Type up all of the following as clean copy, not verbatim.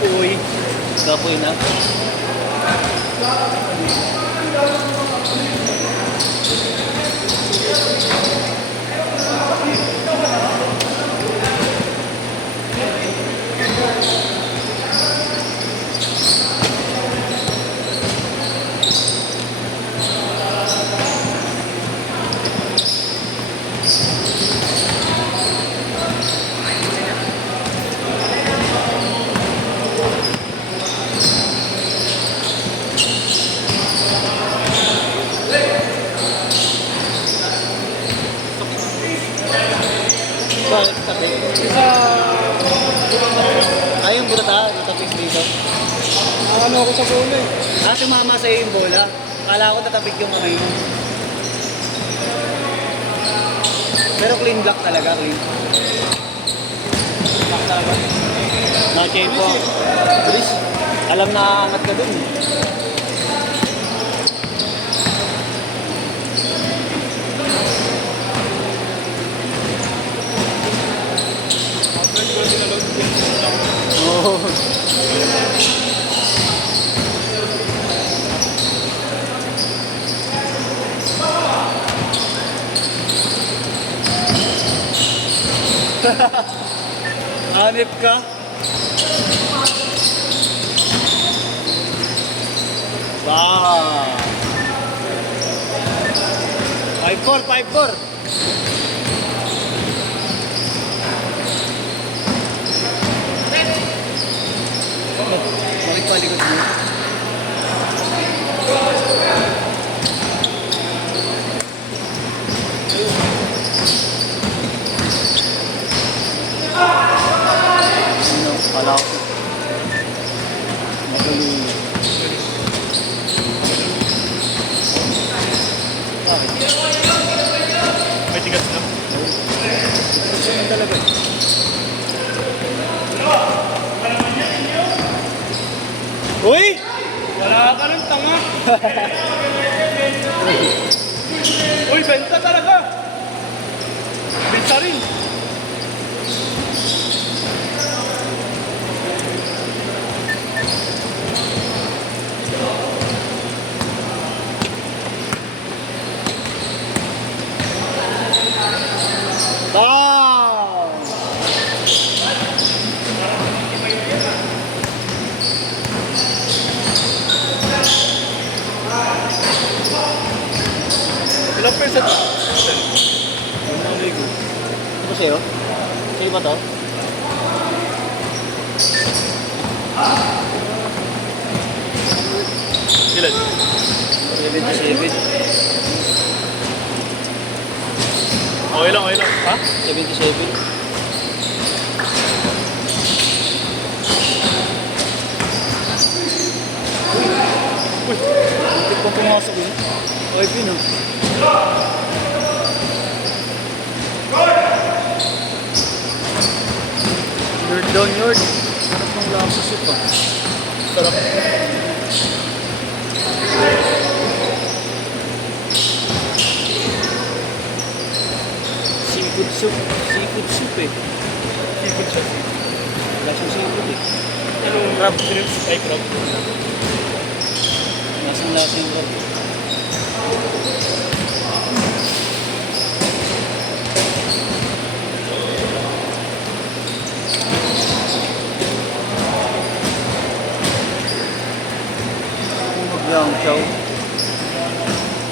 Kapoy. Kapoy na. Bakit tabi? Isa, Ay, yung burata. Tatapik dito. ano ako sa bola eh. Tumama sa'yo yung bola. Akala ko tatapik yung kamay mo. Pero clean block talaga, clean. Block talaga. Na-chain po. Bilis. Alam na angat ka dun. Oo. Hanip ka? Wow! 5-4, 5-4. Balik pa likod mo. Ano? Kala ko. Magaling. Bakit? May tigas na. Gusto mo talaga eh. Uy! Wala ka ng tanga. Uy, benta talaga. Benta rin. Wow! Ilang percent? Ito sa'yo? Sa'yo ba to? Ilan? 77. Okay lang, okay lang. Ha? 77. Uy, Hindi pa pumasok yun. Ay, pino. Yard down yard. Sarap ng lapsos ito. sarap. Seafood soup. Seafood soup eh. Seafood siya. Wala siyang seafood eh. Crab. Shrimps. Ay, crab. Lasang lasa yung crab. Maglang chow.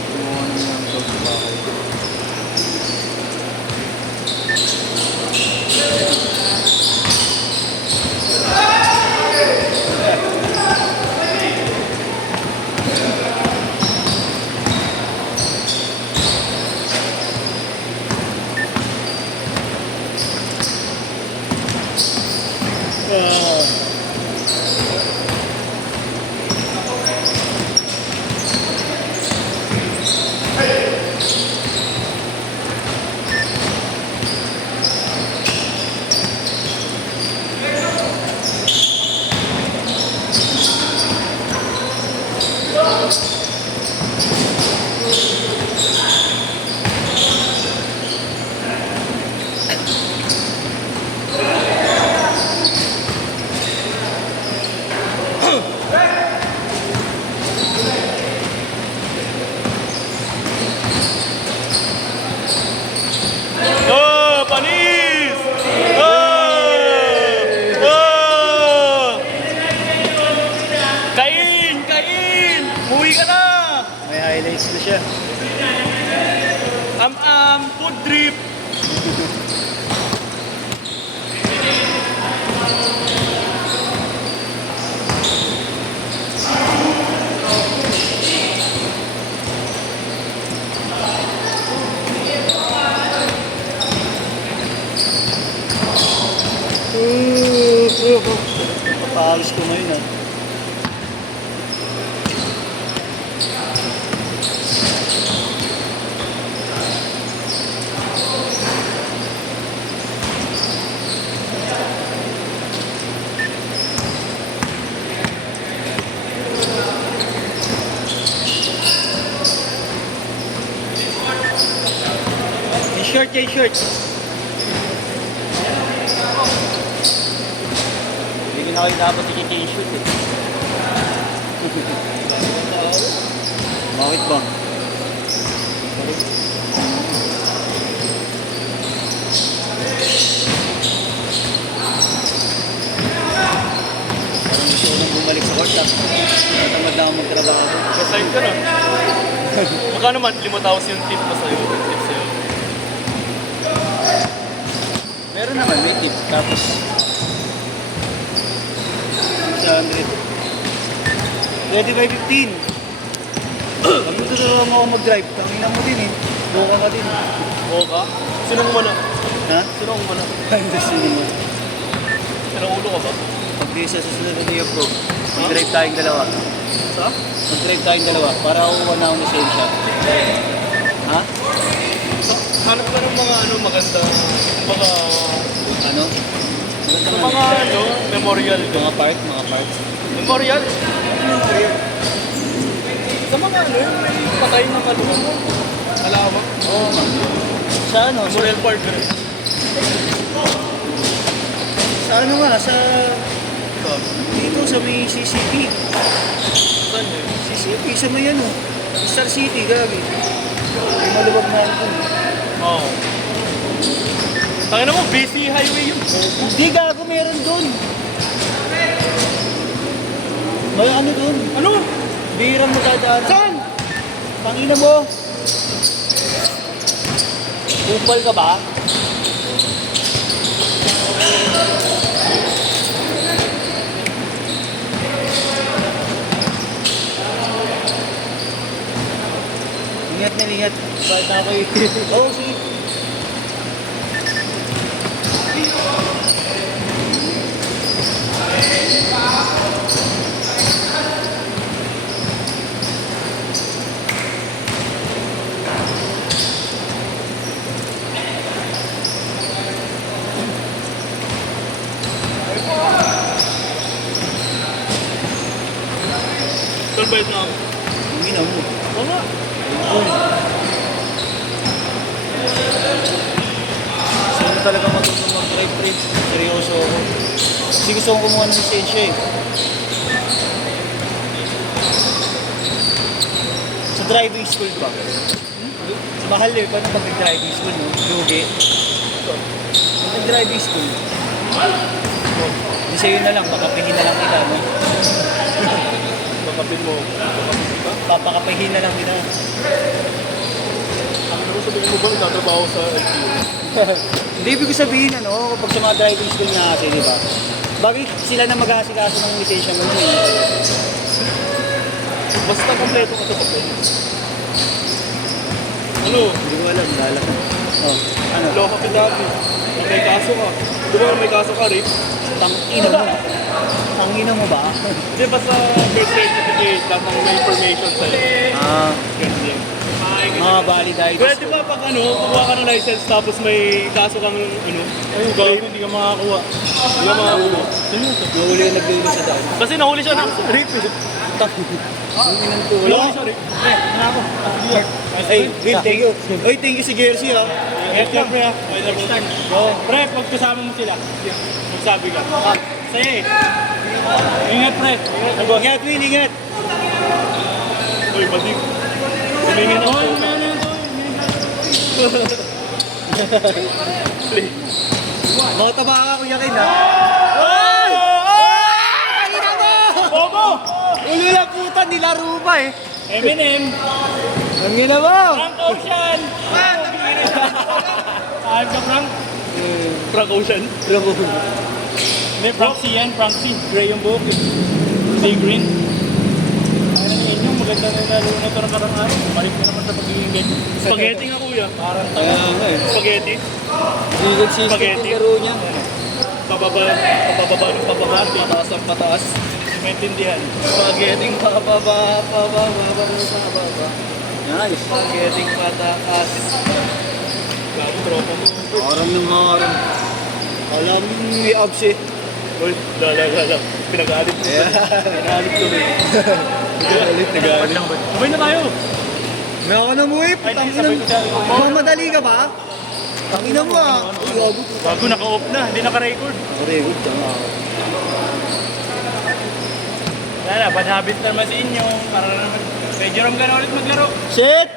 Kumuha ng lang chow sa bahay. Oo, bro. Papahalos ko ngayon ah. Short yan, short. Hindi na kayo dapat i-shoot eh. Bakit ba? Parang gusto ko nang bumalik sa court ah. Natamad na ako magtrabaho. Resign ka na. Magkano man? 5,000 yung tip pa sa'yo. Tip sa'yo. Meron naman, may tip. Tapos, 600. Ready by 15. Pag tutulungan mo ako mag-drive, tangina mo din eh. Buka ka din. Oo ka? Sinong mana? Ha? Sinong mana? Ay, gusto naman. Sinong ulo ka ba? Pag di sa susunod na day of bro, mag-drive tayong dalawa. Sa? Mag-drive tayong dalawa para kukuha na akong lisensya. Ha? Hanap ka ng mga ano maganda, mga Ano? sa mga ano, memorial. Mga park, mga park. Memorial? Memorial. Sa mga ano, yung may patay na kaluwa mo. Malawak. Oo, ma'am. Sa ano? Memorial Park. Sa ano nga? Sa... Dito sa may CCP. Saan eh? CCP, sa may ano? Star City, gagi. May maluwag na ito. Oo. Tangina mo, busy highway yun. Hindi, gago, meron doon. May ano doon? Ano? Bihirang mo dadaan. Saan? Pangina mo. Kupal ka ba? Ingat na ingat. Bakit na ako Oo, sige. Tulbayad na ako. Ina mo. Oo nga. Gusto mo talaga matutong mag-drive trip. Seryoso ako. Kasi gusto kong kumuha ng lisensya eh. Sa driving school ba? Sa mahal eh. Paano pag nag-driving school, no? Lugi. Pag nag-driving school, hindi sa'yo na lang. Pakapihin na lang kita, no? Makapin mo. Makapin ka? Papakapihin na lang kita. Ano sabihin mo ba nagtatrabaho sa LTO? Hindi, ibig ko sabihin, ano, kapag sa mga driving school nga kasi, di ba? Bakit sila na mag-aasikaso ng lisensya mo nun eh? Basta kompleto ka sa papel. Ano? Hindi ko alam, lala ko. Oh, ano? Loko ka dati. May kaso ka. Di ba may kaso ka, Rick? Tangina mo. Tangina mo ba? Di ba sa birth certificate, lahat ng may information sa'yo? Ah, Ganyan. mga valid ID. Pwede ba pag ano, kukuha ka ng license tapos may kaso kang ano? Ay, hindi ka makakuha. Hindi ka makakuha. Nahuli yung nagdulo sa daan. Kasi nahuli siya ng rape. Tangina to. Nahuli siya rape. Ay, Will, thank you. Oy, thank you si Jersey, ha. Yes, pre. Pre, pag kasama mo sila, magsabi ka. Sa'yo eh. Ingat, pre. Ingat, Will, ingat. Uy, badik. Tumingin ako. Makataba ka, Kuya Ken, ha. Ay! Tangina mo! Bobo! Ulo lang puta, nilaro pa eh. Eminem! Tangina mo! Frank Ocean! Ayos ka, Frank? Frank Ocean? Bravo. Hindi, Frank C yan, Frank C. Gray yung buhok eh. Sea green. Ano na inyo, maganda na lalo na ito ng karang araw. Balik na naman sa pagiging ganyan. Spaghetti nga kuya. Parang Kaya nga eh. spaghetti. Hindi consistent Spaghetti. yung laro niya. Pababa ng pababa. Kalahati. Pataas ang pataas. Hindi maintindihan. Spaghetti pababa. Nice. Spaghetti pataas. Gago, tropa mo. Harang ng harang. Alam mo, may abs eh. Uy, lala. Pinag-aalit mo. Pinag-aalit ko rin. Nagalit. Sabay na tayo. May ako na mo eh. Ay, hindi, sabay ko siya. Mamadali ka ba? Tangina mo ah. Gago. Bago naka-off na, hindi naka-record. Record ka nga. Wala, bad habit naman sa inyo. Para naman, medyo ram ka na ulit maglaro. Shit!